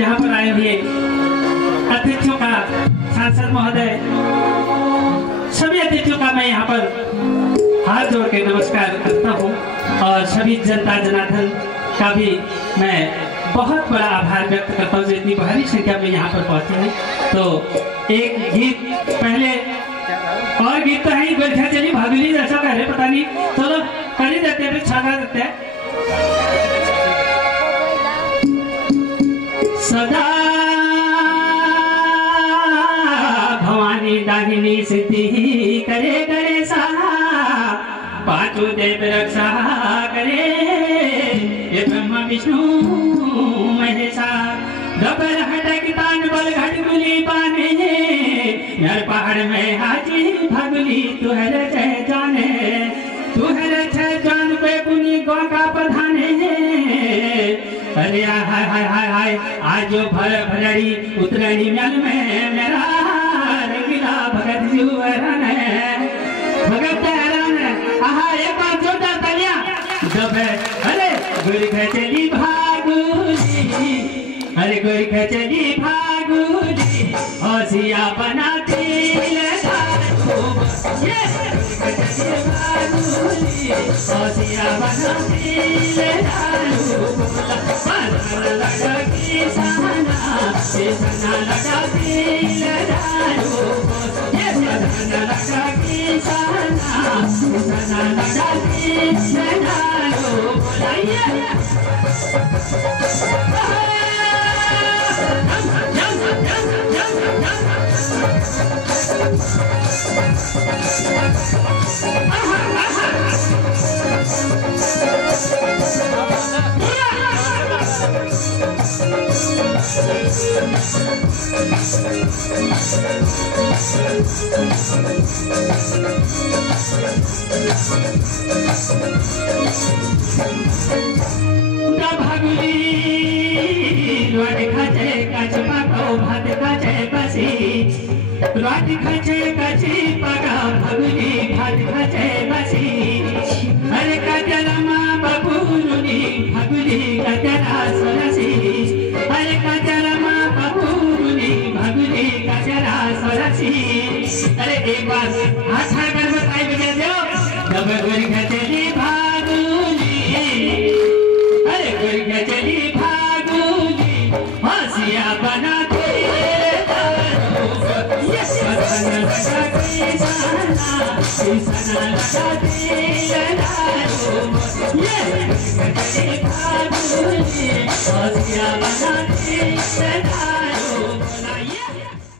यहाँ पर आए हुए अतिथियों का, सांसद महोदय, सभी अतिथियों का मैं यहाँ पर हाथ जोड़ के नमस्कार करता हूँ और सभी जनता जनार्दन का भी मैं बहुत बड़ा आभार व्यक्त करता हूँ जो इतनी भारी संख्या में यहाँ पर पहुँचे हैं। तो एक गीत पहले और गीत तो है ही, गोरखा चली भागुली जैसा कह रहे पता नहीं, चलो कर ही देते हैं, छागा देते हैं। सदा भवानी दाहिनी सिद्धि करे करे सा, पांचों देव रक्षा करे, ये ब्रह्मा विष्णु महेशा, दोपहर हटक तान बल घटगुली पाने, नर पहाड़ में हाजी भगुली तुहर जय जाने, तुहर जय जान पे पुनी गौ का प्रधाने। अरे हाय हाय हाय हाय, आज जो भलड़ी उतरणी मल में मेरा रंगीला भगत जुवरन है, भगत हैरान है। आहा एक बार जोरदार तालियां। अरे गोरखा चली भागुली, अरे गोरखा चली भागुली, हौसिया बनाती हौसिया बनाती लगा किसाना लगा रात खचे कची पगा भगुली भात खचे बसी, अरे कजरमा बबूरुनी भगुली कजरा सरसी, अरे कजरमा बबूरुनी भगुली कजरा सरसी। अरे एक बार हाथ कर बताई बजा दो, जब गोरखा चली भागुली, अरे गोरखा चली भागुली, हौसिया बनाती किसाना